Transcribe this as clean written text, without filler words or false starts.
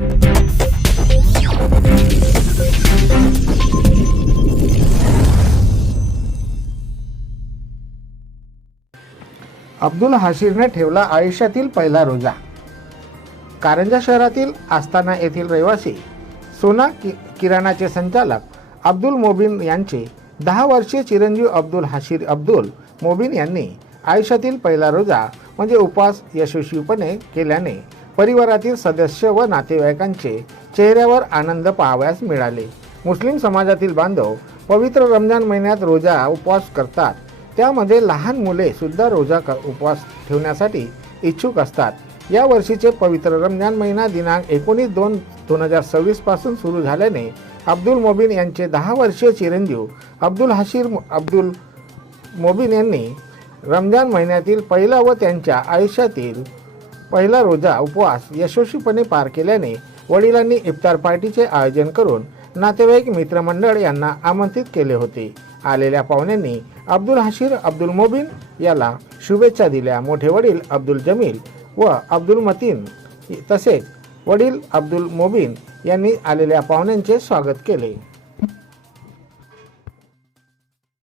अब्दुल हाशिरने ठेवला आयुष्यातील पहिला रोजा। कारंजा शहरातील आस्थाना येथील रहिवासी सोना किराणाचे संचालक अब्दुल मोबिन यांचे 10 वर्षीय चिरंजीव अब्दुल हाशिर अब्दुल मोबिन यांनी आयुष्यातील पहिला रोजा म्हणजे उपवास यशस्वीपणे केल्याने परिवारातील सदस्य व नातेवाईकांचे चेहऱ्यावर आनंद पाहावयास मिळाले। मुस्लिम समाजातील बांधव पवित्र रमजान महिन्यात रोजा उपवास करतात, त्यामध्ये लहान मुले सुद्धा रोजा उपवास ठेवण्यासाठी इच्छुक असतात। या वर्षीचे पवित्र रमजान महिना दिनांक 19/2/2026 पासून सुरू झाल्याने अब्दुल मोबिन यांचे 10 वर्षीय चिरंजीव अब्दुल हाशिर अब्दुल मोबिन यांनी रमजान महिन्यातील पहिला व त्यांच्या आयुष्यातील पहिला रोजा उपवास यशस्वीपणे पार केल्याने वडिलांनी इफ्तार पार्टीचे आयोजन करून नातेवाईक मित्रमंडळ यांना आमंत्रित केले होते। आलेल्या पाहुण्यांनी अब्दुल हाशिर अब्दुल मोबिन याला शुभेच्छा दिल्या। मोठे वडील अब्दुल जमील व अब्दुल मतीन तसेच वडील अब्दुल मोबिन यांनी आलेल्या पाहुण्यांचे स्वागत केले।